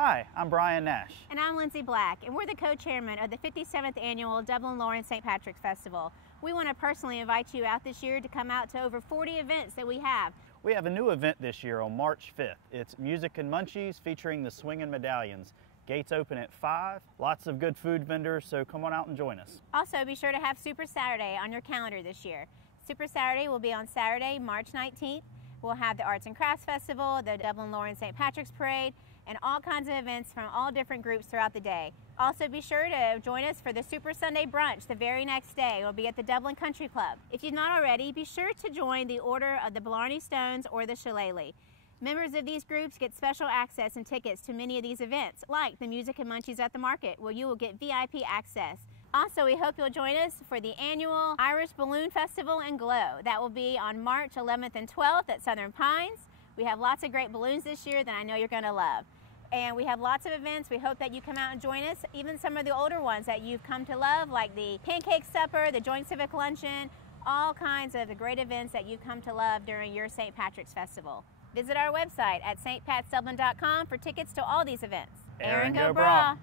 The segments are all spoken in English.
Hi, I'm Brian Nash. And I'm Lindsay Black, and we're the co-chairman of the 57th Annual Dublin-Lawrence St. Patrick's Festival. We want to personally invite you out this year to come out to over 40 events that we have. We have a new event this year on March 5th. It's Music and Munchies featuring the Swingin' Medallions. Gates open at 5, lots of good food vendors, so come on out and join us. Also, be sure to have Super Saturday on your calendar this year. Super Saturday will be on Saturday, March 19th. We'll have the Arts and Crafts Festival, the Dublin-Lawrence St. Patrick's Parade, and all kinds of events from all different groups throughout the day. Also be sure to join us for the Super Sunday Brunch the very next day. It'll be at the Dublin Country Club. If you've not already, be sure to join the Order of the Blarney Stones or the Shillelagh. Members of these groups get special access and tickets to many of these events, like the Music and Munchies at the Market, where you will get VIP access. Also, we hope you'll join us for the annual Irish Balloon Festival and Glow. That will be on March 11th and 12th at Southern Pines. We have lots of great balloons this year that I know you're going to love. And we have lots of events. We hope that you come out and join us, even some of the older ones that you've come to love, like the Pancake Supper, the Joint Civic Luncheon, all kinds of the great events that you've come to love during your St. Patrick's Festival. Visit our website at stpatsdublin.com for tickets to all these events. Aaron, go bragh!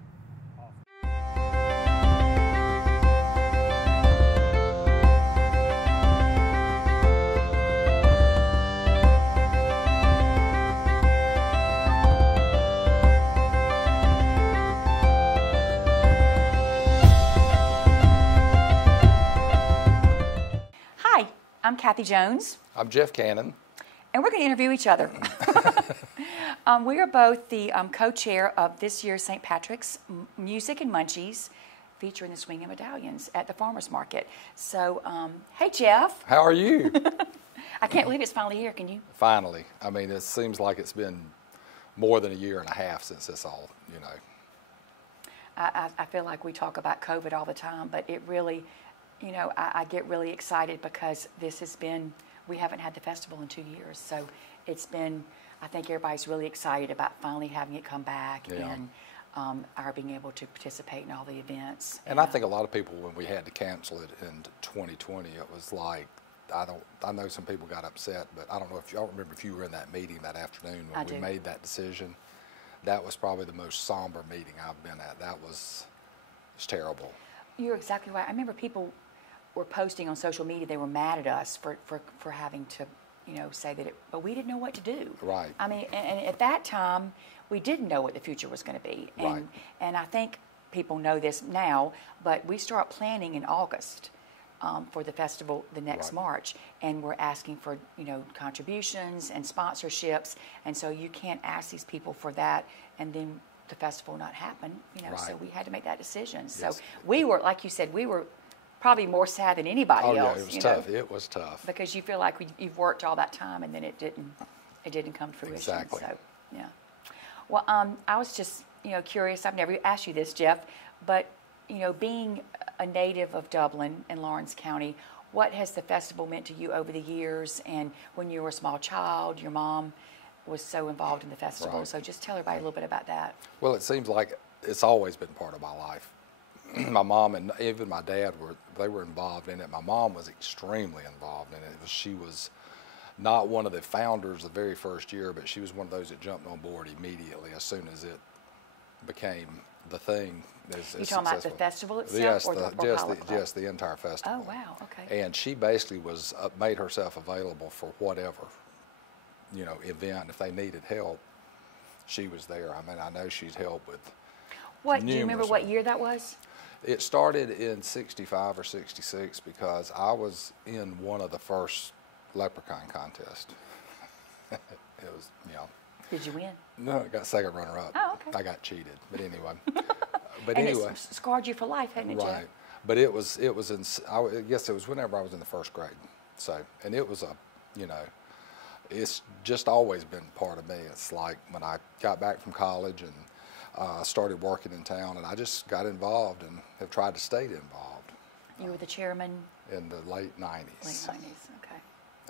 Hi, I'm Kathy Jones. I'm Jeff Cannon. And we're going to interview each other. We are both the co-chair of this year's St. Patrick's Music and Munchies, featuring the Swingin' Medallions at the Farmers Market. So, hey Jeff. How are you? I can't believe it's finally here, can you? Finally. I mean, it seems like it's been more than a year and a half since this all, you know. I feel like we talk about COVID all the time, but it really, you know, I get really excited because this has been, we haven't had the festival in 2 years. So it's been, I think everybody's really excited about finally having it come back and our being able to participate in all the events. And I think a lot of people, when we had to cancel it in 2020, it was like, I know some people got upset, but I don't know if y'all remember if you were in that meeting that afternoon when we made that decision. That was probably the most somber meeting I've been at. That was terrible. You're exactly right. I remember people were posting on social media, they were mad at us for having to, you know, say that but we didn't know what to do. Right. I mean, and at that time, we didn't know what the future was going to be. And, right. And I think people know this now, but we start planning in August for the festival the next March, and we're asking for, you know, contributions and sponsorships, and so you can't ask these people for that and then the festival not happen, you know, so we had to make that decision. So we were, like you said, we were probably more sad than anybody else. Oh yeah, it was tough. It was tough. Because you feel like you've worked all that time and then it didn't come to fruition. Exactly. So, yeah. Well, I was just, you know, curious. I've never asked you this, Jeff, but, you know, being a native of Dublin and Lawrence County, what has the festival meant to you over the years? And when you were a small child, your mom was so involved in the festival. Right. So just tell everybody a little bit about that. Well, it seems like it's always been part of my life. My mom and even my dad were involved in it. My mom was extremely involved in it. She was not one of the founders the very first year, but she was one of those that jumped on board immediately as soon as it became the thing. You're talking about the festival itself? Yes, or the entire festival. Oh, wow, okay. And she basically made herself available for whatever, you know, event. If they needed help, she was there. I mean, I know she's helped with do you remember what year that was? It started in 65 or 66 because I was in one of the first leprechaun contests. It was, you know. Did you win? No, I got second runner-up. Oh, okay. I got cheated, but anyway. And it scarred you for life, hadn't it, Jeff? Right. But it was I guess it was whenever I was in the first grade. So, and it was you know, it's just always been part of me. It's like when I got back from college and started working in town, and I just got involved and have tried to stay involved. You were the chairman? In the late 90s. Late 90s, okay.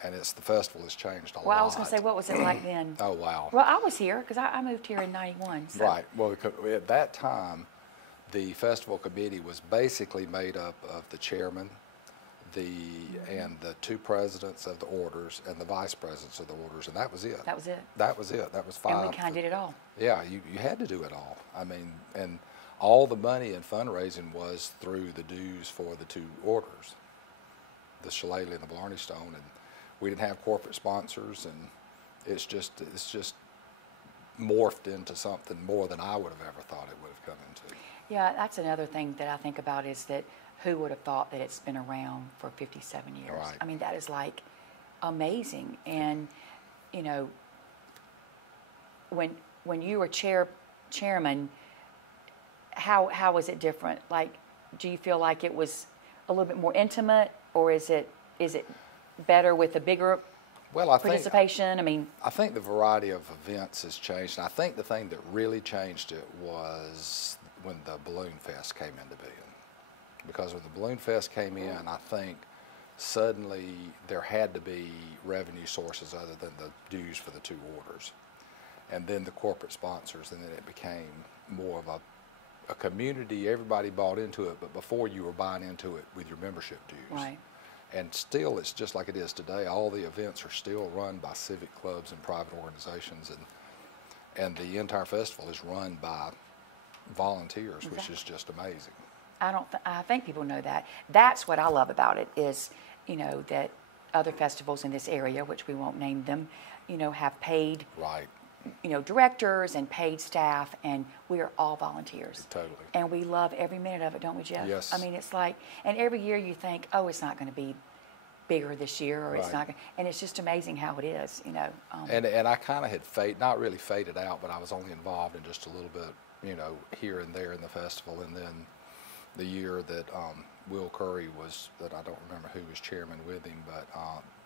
And the festival has changed a lot. Well, I was going to say, what was it like then? Oh, wow. Well, I was here because I moved here in 91. So. Right. Well, at that time, the festival committee was basically made up of the chairman, and the 2 presidents of the orders and the vice presidents of the orders, and that was it. That was it. That was it. That was 5. And we kind of did it all. Yeah, you had to do it all. I mean, and all the money in fundraising was through the dues for the 2 orders, the Shillelagh and the Blarney Stone, and we didn't have corporate sponsors, and it's just morphed into something more than I would have ever thought it would have come into. Yeah, that's another thing that I think about is that who would have thought that it's been around for 57 years? Right. I mean, that is like amazing. And, you know, when you were chairman, how was it different? Like, do you feel like it was a little bit more intimate, or is it better with a bigger participation? I think the variety of events has changed. And I think the thing that really changed it was when the Balloon Fest came into being. Because when the Balloon Fest came in, I think suddenly there had to be revenue sources other than the dues for the 2 orders. And then the corporate sponsors, and then it became more of a community. Everybody bought into it, but before you were buying into it with your membership dues. Right. And still, it's just like it is today. All the events are still run by civic clubs and private organizations, and the entire festival is run by volunteers, Exactly. which is just amazing. I think people know that. That's what I love about it is, you know, that other festivals in this area, which we won't name them, you know, have paid, Right. you know, directors and paid staff, and we are all volunteers. Totally. And we love every minute of it, don't we, Jeff? Yes. I mean, it's like, and every year you think, oh, it's not going to be bigger this year, or it's Right. not going to, and it's just amazing how it is, you know. And I kind of had not really faded out, but I was only involved in just a little bit, you know, here and there in the festival. And then the year that Will Curry was, that I don't remember who was chairman with him, but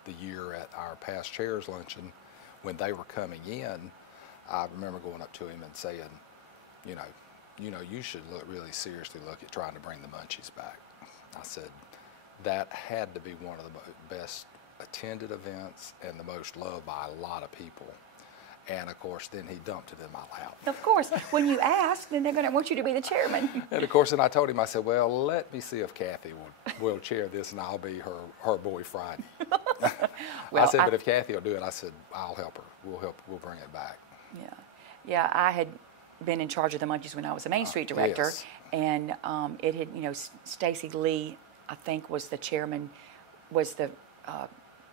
the year at our past chairs luncheon, when they were coming in, I remember going up to him and saying, you know, you should really seriously look at trying to bring the Munchies back. I said, that had to be one of the best attended events and the most loved by a lot of people. And of course, then he dumped it in my lap. Of course, when you ask, then they're going to want you to be the chairman. And of course, then I told him, I said, well, let me see if Kathy will chair this, and I'll be her boy Friday. Well, I said, but if Kathy will do it, I said, I'll help her. We'll bring it back. Yeah. I had been in charge of the Munchies when I was a Main Street director, yes. and it had, you know, Stacy Lee, I think, was the chairman, was the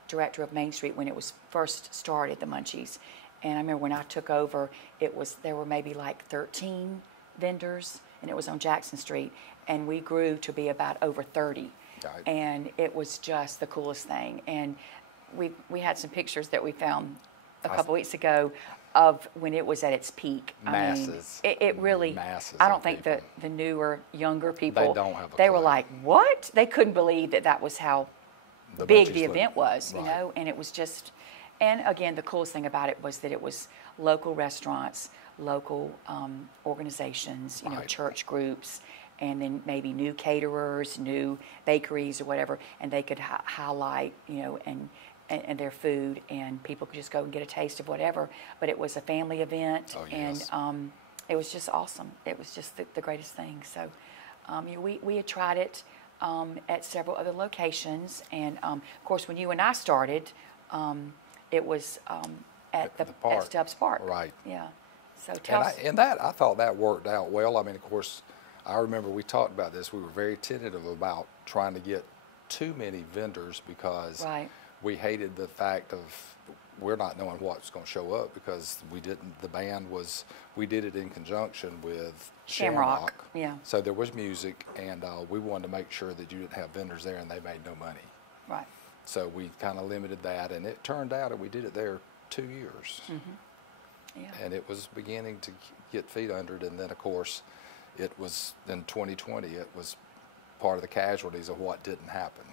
director of Main Street when it was first started, the Munchies. And I remember when I took over, there were maybe like 13 vendors, and it was on Jackson Street, and we grew to be about over 30. Right. And it was just the coolest thing. And we had some pictures that we found a couple weeks ago of when it was at its peak. Masses. I mean, it really, masses I don't of think people. the newer, younger people, They don't have a they were clue. like, what? They couldn't believe that was how The big Munchies the event look- was, you right. know, and it was just, and again, the coolest thing about it was that it was local restaurants, local organizations, you know, Right. church groups, and then maybe new caterers, new bakeries or whatever, and they could highlight, you know, and their food, and people could just go and get a taste of whatever. But it was a family event, Oh, yes. and it was just awesome. It was just the greatest thing. So you know, we had tried it at several other locations, and of course, when you and I started, it was at park. Stubbs Park. Right. Yeah. So tell us. And I thought that worked out well. I mean, of course, I remember we talked about this. We were very tentative about trying to get too many vendors because Right. we hated the fact of we're not knowing what's going to show up because we did it in conjunction with Shamrock. Yeah. So there was music, and we wanted to make sure that you didn't have vendors there and they made no money. Right. So we kind of limited that, and it turned out that we did it there 2 years. Yeah. And it was beginning to get feet under it, and then of course it was in 2020 it was part of the casualties of what didn't happen.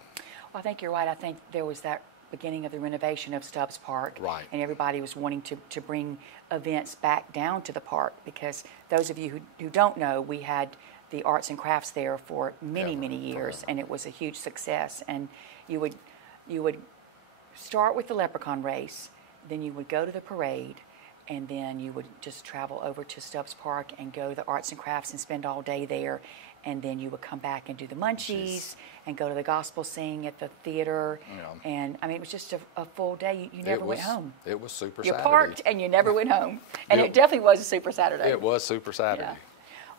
Well, I think you're right. I think there was that beginning of the renovation of Stubbs Park. Right. And everybody was wanting to bring events back down to the park, because those of you who don't know, we had the arts and crafts there for many years, and it was a huge success. And you would start with the leprechaun race, then you would go to the parade, and then you would just travel over to Stubbs Park and go to the arts and crafts and spend all day there. And then you would come back and do the Munchies and go to the gospel sing at the theater. Yeah. And I mean, it was just a full day. You never went home. It was Super You Saturday. parked and you never went home. And it definitely was a Super Saturday. It was Super Saturday. Yeah.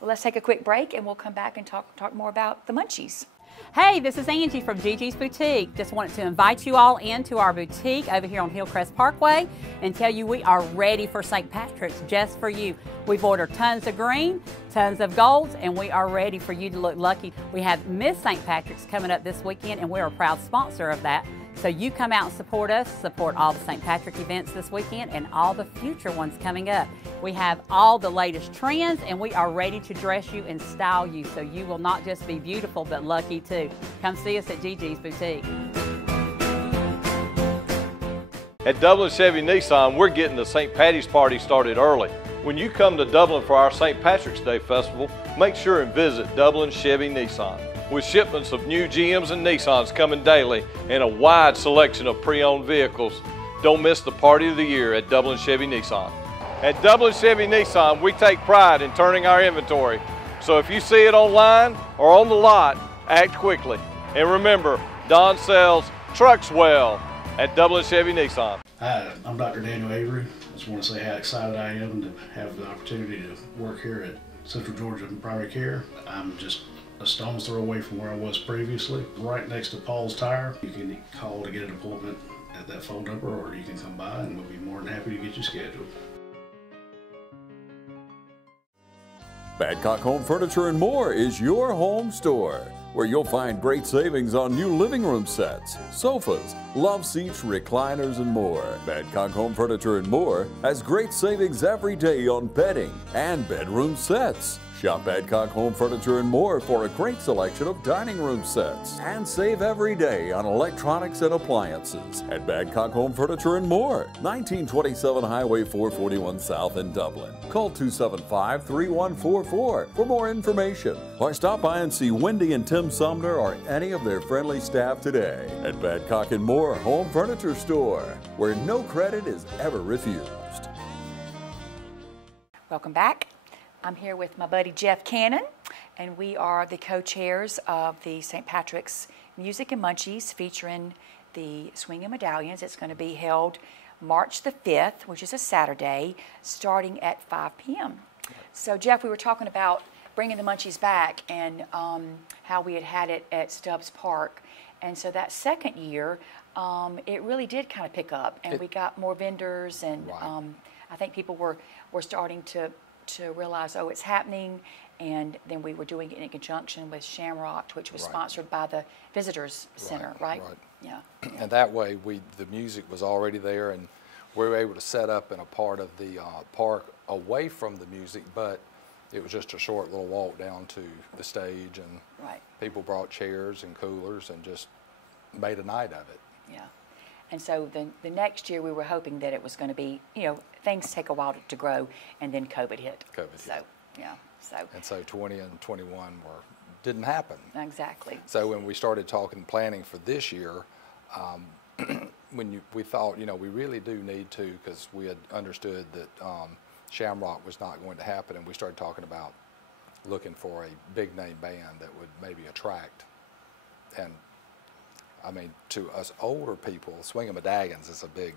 Well, let's take a quick break and we'll come back and talk more about the Munchies. Hey, this is Angie from Gigi's Boutique. Just wanted to invite you all into our boutique over here on Hillcrest Parkway and tell you we are ready for St. Patrick's just for you. We've ordered tons of green, tons of golds, and we are ready for you to look lucky. We have Miss St. Patrick's coming up this weekend, and we're a proud sponsor of that. So you come out and support us, support all the St. Patrick events this weekend and all the future ones coming up. We have all the latest trends, and we are ready to dress you and style you so you will not just be beautiful but lucky too. Come see us at Gigi's Boutique. At Dublin Chevy Nissan, we're getting the St. Patty's Party started early. When you come to Dublin for our St. Patrick's Day Festival, make sure and visit Dublin Chevy Nissan. With shipments of new GMs and Nissans coming daily and a wide selection of pre-owned vehicles, don't miss the party of the year at Dublin Chevy Nissan. At Dublin Chevy Nissan, we take pride in turning our inventory. So if you see it online or on the lot, act quickly. And remember, Don sells trucks well at Dublin Chevy Nissan. Hi, I'm Dr. Daniel Avery. I just want to say how excited I am to have the opportunity to work here at Central Georgia Primary Care. I'm just a stone's throw away from where I was previously, right next to Paul's Tire. You can call to get an appointment at that phone number, or you can come by and we'll be more than happy to get you scheduled. Badcock Home Furniture and More is your home store, where you'll find great savings on new living room sets, sofas, love seats, recliners, and more. Badcock Home Furniture and More has great savings every day on bedding and bedroom sets. Shop Badcock Home Furniture and More for a great selection of dining room sets. And save every day on electronics and appliances at Badcock Home Furniture and More, 1927 Highway 441 South in Dublin. Call 275-3144 for more information, or stop by and see Wendy and Tim Sumner or any of their friendly staff today at Badcock and More Home Furniture Store, where no credit is ever refused. Welcome back. I'm here with my buddy Jeff Cannon, and we are the co-chairs of the St. Patrick's Music and Munchies, featuring the Swinging Medallions. It's going to be held March the 5th, which is a Saturday, starting at 5 p.m. So, Jeff, we were talking about bringing the Munchies back and how we had it at Stubbs Park. And so that second year, it really did kind of pick up, and we got more vendors, and Right. I think people were starting to realize, oh, it's happening. And then we were doing it in conjunction with Shamrock, which was Right. sponsored by the Visitors Center, right? Right. Yeah. And that way, the music was already there, and we were able to set up in a part of the park away from the music, but it was just a short little walk down to the stage, and Right. people brought chairs and coolers and just made a night of it. Yeah. And so the next year we were hoping that it was going to be, things take a while to grow, and then COVID hit. So, yeah. So. And so 20 and 21 didn't happen. Exactly. So when we started planning for this year, we thought, we really do need to, because we had understood that Shamrock was not going to happen, and we started talking about looking for a big name band that would maybe attract. And I mean, to us older people, Swinging Medallions is a big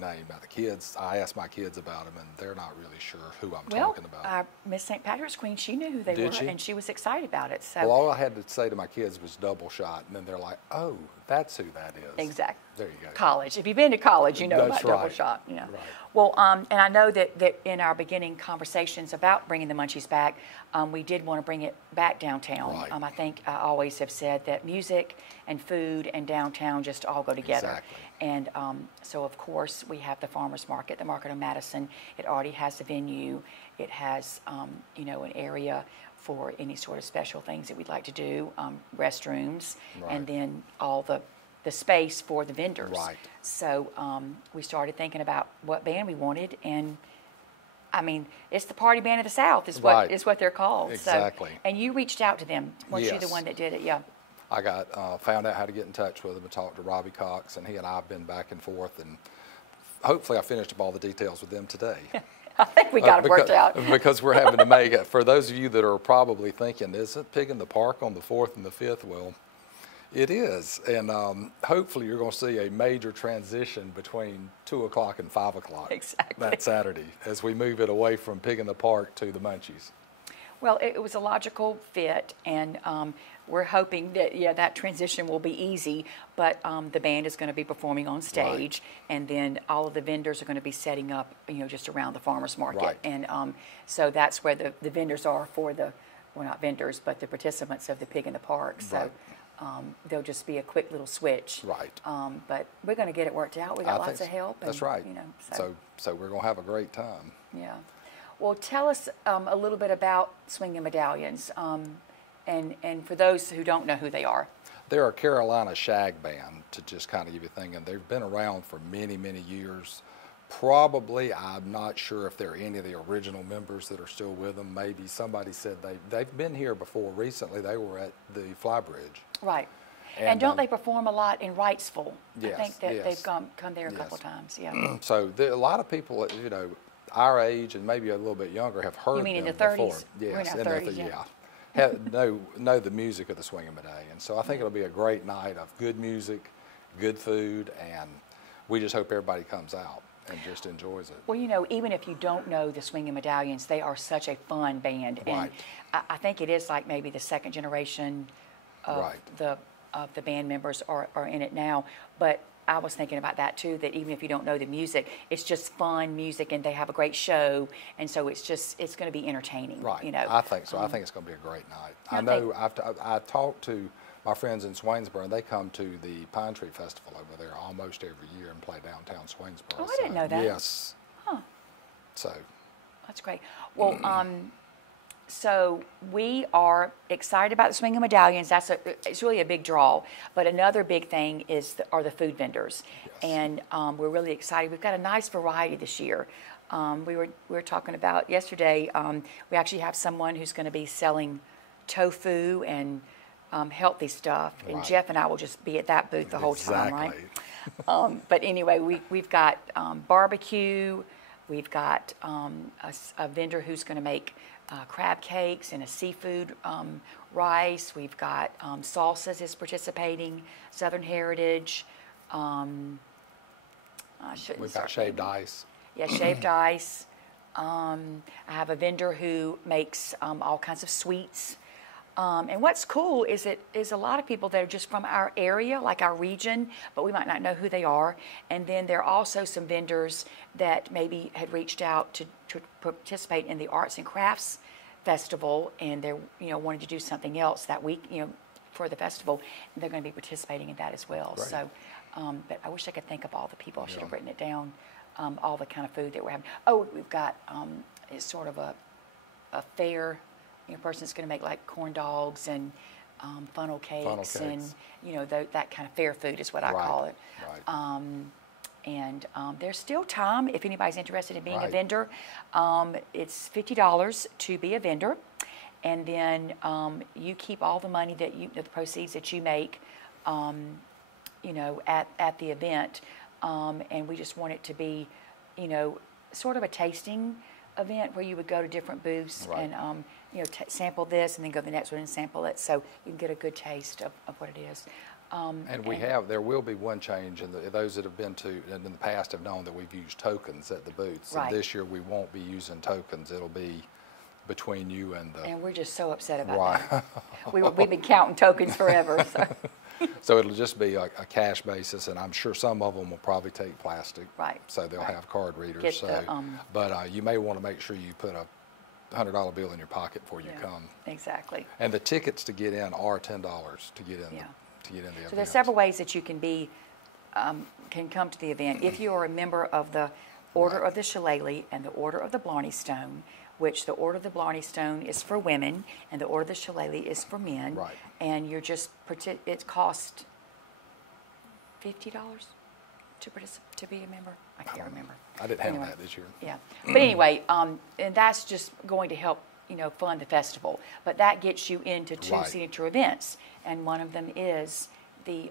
name. Now the kids, I asked my kids about them, and they're not really sure who I'm talking about. Miss St. Patrick's Queen, she knew who they were, and she was excited about it. So. Well, all I had to say to my kids was Double Shot, and then they're like, "Oh, that's who that is." Exactly. There you go. College. If you've been to college, you know That's about Double right. Shot. Yeah. Right. Well, and I know that in our beginning conversations about bringing the Munchies back, we did want to bring it back downtown. Right. I think I always have said that music and food and downtown just all go together. Exactly. And so, of course, we have the Farmers Market, the Market of Madison. It already has the venue. It has, an area for any sort of special things that we'd like to do, restrooms, Right. and then all the space for the vendors. Right. So we started thinking about what band we wanted, and I mean, it's the Party Band of the South is Right. what they're called. Exactly. So, and you reached out to them. Weren't you the Yes. one that did it? Yeah. I found out how to get in touch with him and talked to Robbie Cox, and he and I have been back and forth, and hopefully I finished up all the details with them today. I think we got it worked out. Because we're having to make it. For those of you that are probably thinking, is it Pig in the Park on the 4th and the 5th? Well, it is. And hopefully you're going to see a major transition between 2 o'clock and 5 o'clock that Saturday as we move it away from Pig in the Park to the Munchies. Well, it was a logical fit, and we're hoping that, that transition will be easy, but the band is going to be performing on stage, and then all of the vendors are going to be setting up, just around the farmers market. And so that's where the vendors are for the, well, not vendors, but the participants of the Pig in the Park. So there'll just be a quick little switch. But we're going to get it worked out. We got lots of help. And, that's right. So we're going to have a great time. Yeah. Well, tell us a little bit about Swinging Medallions, and for those who don't know who they are. They're a Carolina shag band, to just kind of give you a thing, and they've been around for many, many years. Probably, I'm not sure if there are any of the original members that are still with them. Maybe somebody said they've been here before. Recently, they were at the Flybridge. Right. And don't they perform a lot in Wrightsville? Yes, I think that they've come there a couple of times. Yeah. So a lot of people, our age and maybe a little bit younger have heard them before. You mean in the 30s? Yes, in our 30s, know the music of the Swinging Medallion. So I think it'll be a great night of good music, good food, and we just hope everybody comes out and just enjoys it. Well, even if you don't know the Swinging Medallions, they are such a fun band. And I think it is like maybe the second generation of the band members are in it now. But I was thinking about that too, that even if you don't know the music, it's just fun music, and they have a great show, and so it's going to be entertaining. I think so. I think it's going to be a great night. I talked to my friends in Swainsboro, and they come to the Pine Tree Festival over there almost every year and play downtown Swainsboro. Oh, I didn't know that. Yes. Huh. So. That's great. Well, so we are excited about the Swinging Medallions. It's really a big draw. But another big thing are the food vendors, and we're really excited. We've got a nice variety this year. We were talking about yesterday. We actually have someone who's going to be selling tofu and healthy stuff, and Jeff and I will just be at that booth the whole time, right? But anyway, we've got barbecue. We've got a vendor who's going to make crab cakes and a seafood rice. We've got salsas is participating, Southern Heritage. We've got shaved ice. Yeah, shaved ice. I have a vendor who makes all kinds of sweets. And what's cool is a lot of people that are just from our area, like our region, but we might not know who they are. And then there are also some vendors that maybe had reached out to participate in the Arts and Crafts Festival, and they're wanting to do something else that week, for the festival, and they're going to be participating in that as well. Right. So, but I wish I could think of all the people. I should have written it down. All the kind of food that we're having. Oh, we've got it's sort of a fair. Person's going to make like corn dogs and funnel cakes, and that kind of fair food is what I call it. Right. And there's still time if anybody's interested in being a vendor. It's $50 to be a vendor, and then you keep all the money the proceeds that you make, at the event, and we just want it to be, sort of a tasting event where you would go to different booths and sample this and then go to the next one and sample it, so you can get a good taste of what it is. And there will be one change, and those that have been to in the past have known that we've used tokens at the booths. Right. And this year we won't be using tokens. It'll be between you and the. And we're just so upset about that. We've been counting tokens forever. So. So it'll just be a cash basis, and I'm sure some of them will probably take plastic. Right. So they'll have card readers. But you may want to make sure you put a $100 bill in your pocket before you come. Exactly. And the tickets to get in are $10 to get in. To get in the event. So there's several ways that you can can come to the event. If you are a member of the Order of the Shillelagh and the Order of the Blarney Stone, which the Order of the Blarney Stone is for women and the Order of the Shillelagh is for men. Right. And you're just it costs $50 to be a member. I can't remember. I didn't have that this year. Yeah. But anyway, and that's just going to help fund the festival. But that gets you into two signature events, and one of them is the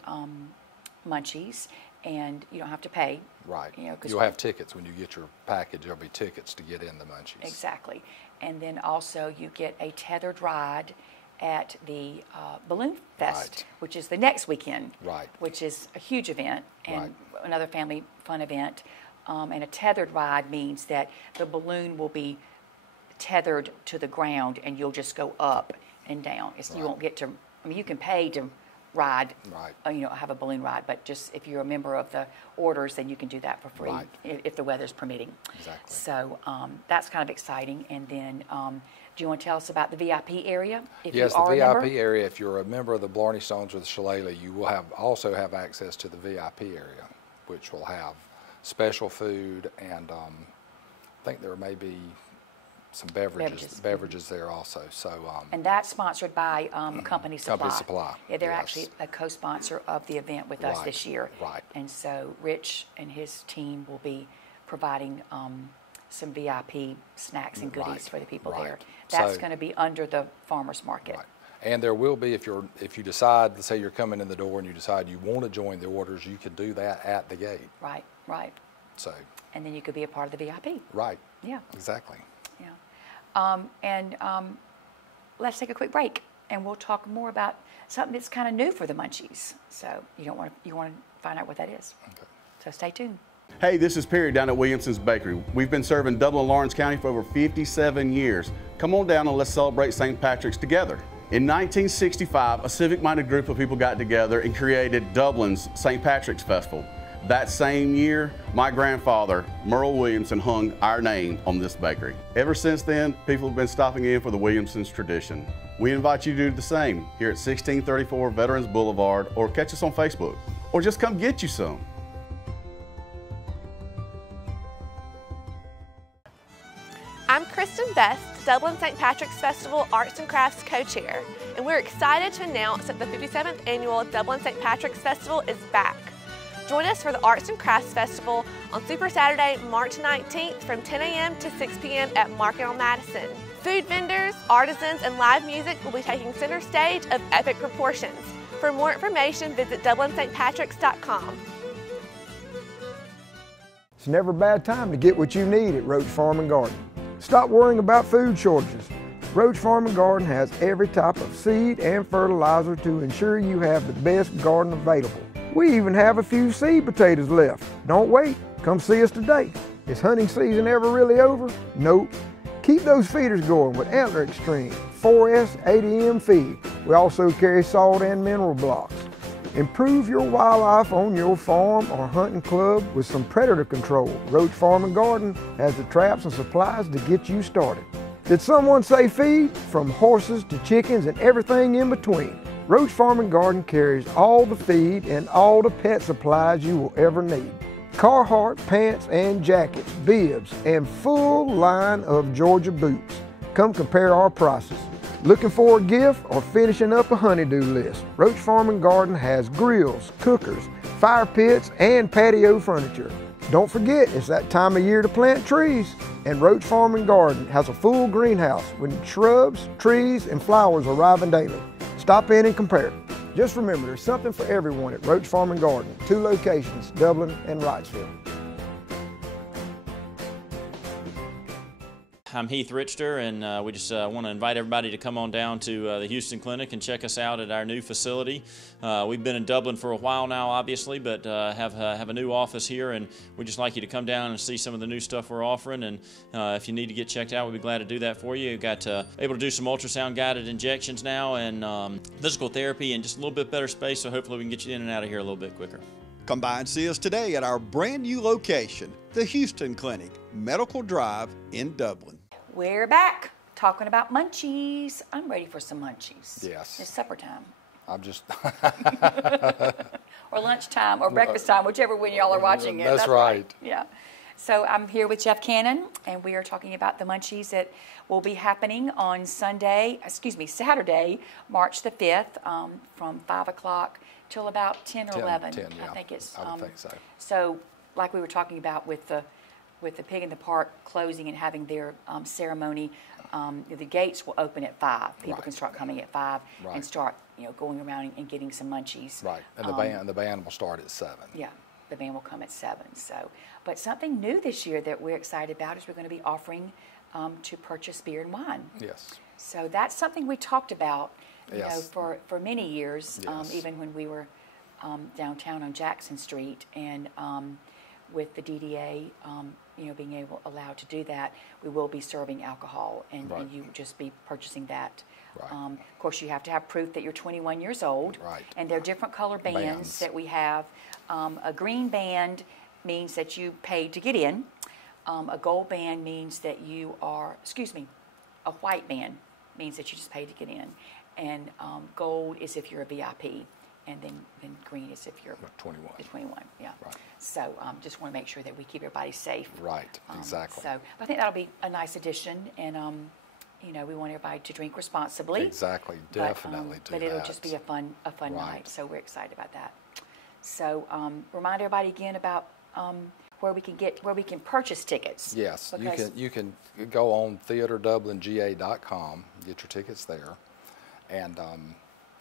Munchies, and you don't have to pay. Right. You know, You'll have tickets when you get your package. There'll be tickets to get in the Munchies. Exactly. And then also you get a tethered ride at the Balloon Fest, which is the next weekend, which is a huge event and another family fun event. And a tethered ride means that the balloon will be tethered to the ground and you'll just go up and down. You won't get to, I mean, you can pay to ride, you know, have a balloon ride, but just if you're a member of the orders, then you can do that for free if the weather's permitting. Exactly. So that's kind of exciting. And then do you want to tell us about the VIP area? Yes, the VIP area, if you're a member of the Blarney Stones or the Shillelagh, you will also have access to the VIP area, which will have special food and I think there may be some beverages there also. So and that's sponsored by Company Supply. Company Supply. Yeah, they're actually a co-sponsor of the event with us this year. Right. And so Rich and his team will be providing some VIP snacks and goodies for the people there. That's going to be under the farmers market. Right. And there will be, if you decide, let's say you're coming in the door and you decide you want to join the orders, you can do that at the gate. Right, right. So. And then you could be a part of the VIP. Right. Yeah. Exactly. Yeah. Let's take a quick break, and we'll talk more about something that's kind of new for the Munchies. So you want to find out what that is. Okay. So stay tuned. Hey, this is Perry down at Williamson's Bakery. We've been serving Dublin and Lawrence County for over 57 years. Come on down and let's celebrate St. Patrick's together. In 1965, a civic-minded group of people got together and created Dublin's St. Patrick's Festival. That same year, my grandfather, Merle Williamson, hung our name on this bakery. Ever since then, people have been stopping in for the Williamson's tradition. We invite you to do the same here at 1634 Veterans Boulevard, or catch us on Facebook, or just come get you some. I'm Kristen Best, Dublin St. Patrick's Festival Arts and Crafts co-chair, and we're excited to announce that the 57th annual Dublin St. Patrick's Festival is back. Join us for the Arts and Crafts Festival on Super Saturday, March 19th from 10 a.m. to 6 p.m. at Market on Madison. Food vendors, artisans, and live music will be taking center stage of epic proportions. For more information, visit DublinStPatricks.com. It's never a bad time to get what you need at Roach Farm and Garden. Stop worrying about food shortages. Roach Farm and Garden has every type of seed and fertilizer to ensure you have the best garden available. We even have a few seed potatoes left. Don't wait, come see us today. Is hunting season ever really over? Nope. Keep those feeders going with Antler Extreme, 4S 80M feed. We also carry salt and mineral blocks. Improve your wildlife on your farm or hunting club with some predator control. Roach Farm and Garden has the traps and supplies to get you started. Did someone say feed? From horses to chickens and everything in between. Roach Farm and Garden carries all the feed and all the pet supplies you will ever need. Carhartt pants and jackets, bibs, and full line of Georgia boots. Come compare our prices. Looking for a gift or finishing up a honey-do list? Roach Farm and Garden has grills, cookers, fire pits, and patio furniture. Don't forget, it's that time of year to plant trees. And Roach Farm and Garden has a full greenhouse with shrubs, trees, and flowers arriving daily. Stop in and compare. Just remember, there's something for everyone at Roach Farm and Garden. 2 locations, Dublin and Wrightsville. I'm Heath Richter, and we just want to invite everybody to come on down to the Houston Clinic and check us out at our new facility. We've been in Dublin for a while now, obviously, but have a new office here, and we'd just like you to come down and see some of the new stuff we're offering. And if you need to get checked out, we'd be glad to do that for you. We've got able to do some ultrasound guided injections now, and physical therapy, and just a little bit better space. So hopefully we can get you in and out of here a little bit quicker. Come by and see us today at our brand new location, the Houston Clinic, Medical Drive in Dublin. We're back talking about Munchies. I'm ready for some Munchies. Yes. It's supper time. I'm just... or lunchtime or breakfast time, whichever when y'all are watching it. That's right. Yeah. So I'm here with Jeff Cannon, and we are talking about the Munchies that will be happening on Saturday, March the 5th, from 5 o'clock till about 10 or 11. 10, yeah. I think it's. I would think so. So, like we were talking about with the Pig in the Park closing and having their ceremony, the gates will open at 5. People can start coming at 5 and start, going around and getting some Munchies. Right, and the band will start at 7. Yeah, the van will come at 7. So, but something new this year that we're excited about is we're going to be offering to purchase beer and wine. Yes. So that's something we talked about, you know, Yes. for many years, Yes. even when we were downtown on Jackson Street, and with the DDA, you know, being allowed to do that, we will be serving alcohol, and, Right. and you just be purchasing that. Right. Of course, you have to have proof that you're 21 years old. Right. And there are different color bands that we have. A green band means that you paid to get in. A gold band means that you are, a white band means that you just paid to get in. And gold is if you're a VIP. And then green is if you're 21. 21, yeah. Right. So just want to make sure that we keep everybody safe. Right, exactly. So I think that'll be a nice addition, and you know, we want everybody to drink responsibly. Exactly, definitely do but that. it'll just be a fun Right. night. So we're excited about that. So remind everybody again about where we can purchase tickets. Yes, because you can go on theaterdublinga.com, get your tickets there, and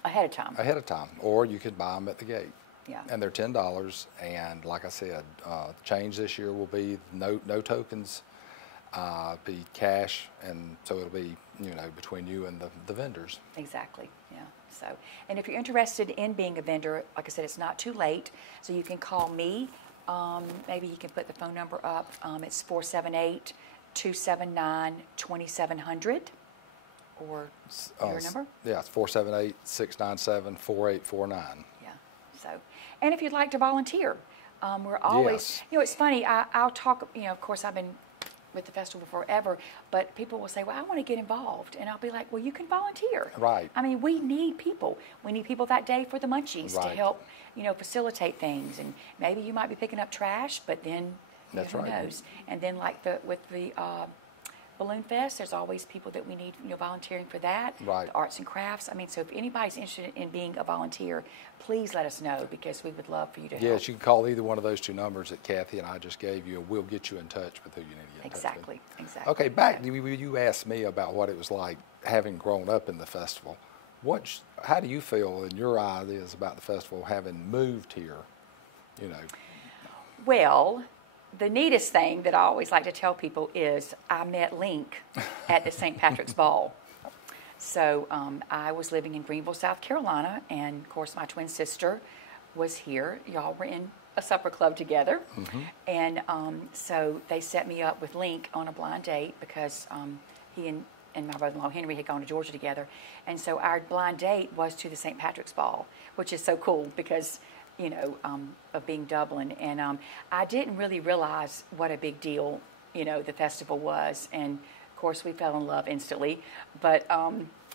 ahead of time. ahead of time, or you could buy them at the gate. Yeah. And they're $10, and like I said, change this year will be no tokens, be cash, and so it'll be, you know, between you and the vendors. Exactly, yeah. So, and if you're interested in being a vendor, like I said, it's not too late, so you can call me. Maybe you can put the phone number up. It's 478-279-2700. Or your number? Yeah, it's 478-697-4849. Yeah. So, and if you'd like to volunteer, we're always, Yes. you know, it's funny, I'll talk, you know, of course I've been with the festival forever, but people will say, well, I want to get involved. And I'll be like, well, you can volunteer. Right. I mean, we need people. We need people that day for the Munchies to Right. help, you know, facilitate things. And maybe you might be picking up trash, but then That's who right. knows? And then like with the Balloon Fest, there's always people that we need, you know, volunteering for that. Right. The arts and crafts. I mean, so if anybody's interested in being a volunteer, please let us know, because we would love for you to help. Yes, you can call either one of those two numbers that Kathy and I just gave you, and we'll get you in touch with who you need to get in touch Exactly, with. exactly. Okay, back, you asked me about what it was like having grown up in the festival. How do you feel in your ideas about the festival having moved here, you know? Well, the neatest thing that I always like to tell people is I met Link at the St. Patrick's Ball. So I was living in Greenville, South Carolina, and of course my twin sister was here. Y'all were in a supper club together. Mm-hmm. And so they set me up with Link on a blind date, because he and my brother-in-law Henry had gone to Georgia together. And so our blind date was to the St. Patrick's Ball, which is so cool because, you know, of being Dublin. And I didn't really realize what a big deal, you know, the festival was. And of course we fell in love instantly. But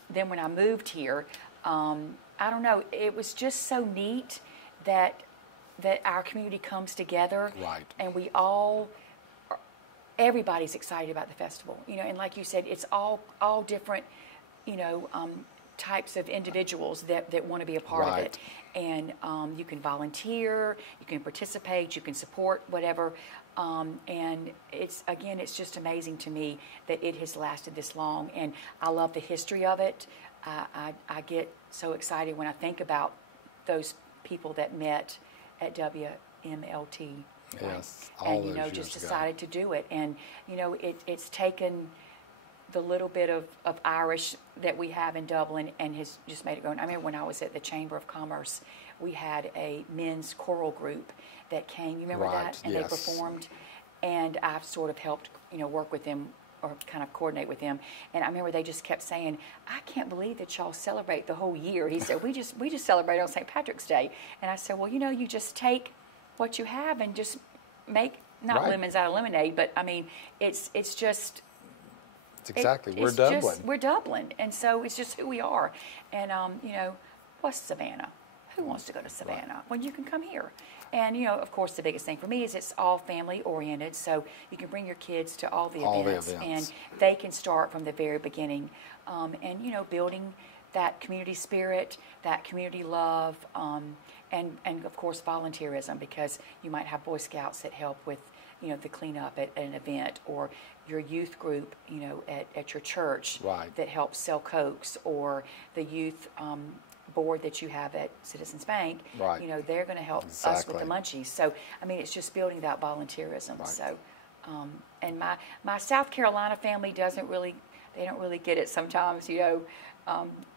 then when I moved here, I don't know, it was just so neat that our community comes together. Right. And everybody's excited about the festival, you know, and like you said, it's all different, you know, types of individuals that want to be a part of it. And you can volunteer, you can participate, you can support whatever. And it's just amazing to me that it has lasted this long. And I love the history of it. I get so excited when I think about those people that met at WMLT. Yes, And you know, just decided to do it. And you know, it's taken the little bit of Irish that we have in Dublin and has just made it go. I remember when I was at the Chamber of Commerce, we had a men's choral group that came. You remember that? And yes. they performed, and I've sort of helped, you know, work with them or kind of coordinate with them. And I remember they just kept saying, I can't believe that y'all celebrate the whole year. He said, we just celebrate on St. Patrick's Day. And I said, well, you know, you just take what you have and just make not lemons out of lemonade, but I mean, it's just. It's exactly. We're Dublin. We're Dublin, and so it's just who we are. And you know, what's Savannah? Who wants to go to Savannah when you can come here? And you know, of course, the biggest thing for me is it's all family oriented, so you can bring your kids to all the events, and they can start from the very beginning. And you know, building that community spirit, that community love, and of course volunteerism, because you might have Boy Scouts that help with, you know, the cleanup at an event, or your youth group, you know, at your church that helps sell Cokes, or the youth board that you have at Citizens Bank, Right. you know, they're going to help us Exactly. with the Munchies. So, I mean, it's just building that volunteerism. Right. So, and my South Carolina family doesn't really, they don't really get it sometimes, you know.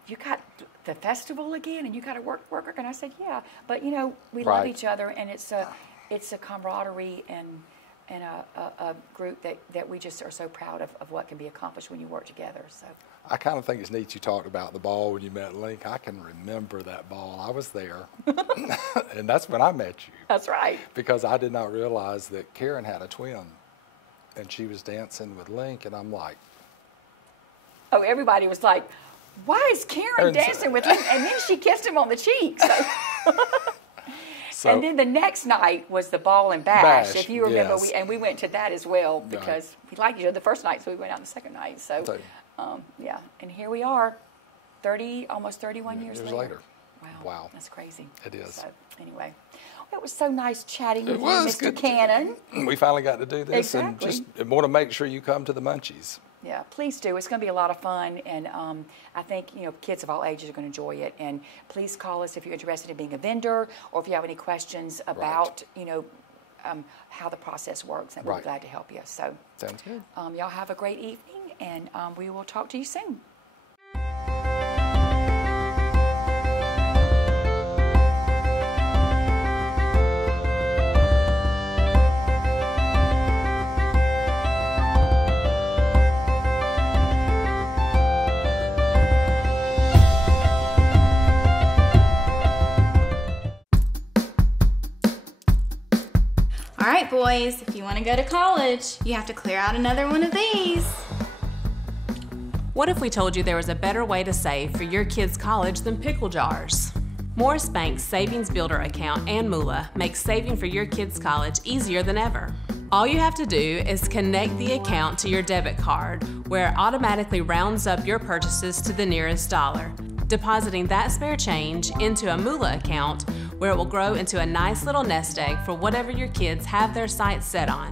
You got the festival again, and you got to work. And I said, yeah, but you know, we love Right. each other, and it's a camaraderie and a group that we just are so proud of what can be accomplished when you work together. So I kind of think it's neat you talked about the ball when you met Link. I can remember that ball. I was there, and that's when I met you. That's right. Because I did not realize that Karen had a twin, and she was dancing with Link, and I'm like, oh, everybody was like, why is Karen dancing with him? And then she kissed him on the cheek. So. And then the next night was the ball and bash. If you remember, yes. we went to that as well because we liked each other the first night, so we went out the second night. So, yeah, and here we are, almost 31 years later. Wow, that's crazy. It is. So, anyway, it was so nice chatting with you, Mr. Good. Cannon. We finally got to do this, and just want to make sure you come to the Munchies. Yeah, please do. It's going to be a lot of fun, and I think kids of all ages are going to enjoy it. And please call us if you're interested in being a vendor, or if you have any questions about how the process works, and we'll be glad to help you. So sounds good. Y'all have a great evening, and we will talk to you soon. All right, boys, if you want to go to college, you have to clear out another one of these. What if we told you there was a better way to save for your kids' college than pickle jars? Morris Bank's Savings Builder account and Moolah makes saving for your kids' college easier than ever. All you have to do is connect the account to your debit card, where it automatically rounds up your purchases to the nearest dollar, depositing that spare change into a Moolah account where it will grow into a nice little nest egg for whatever your kids have their sights set on.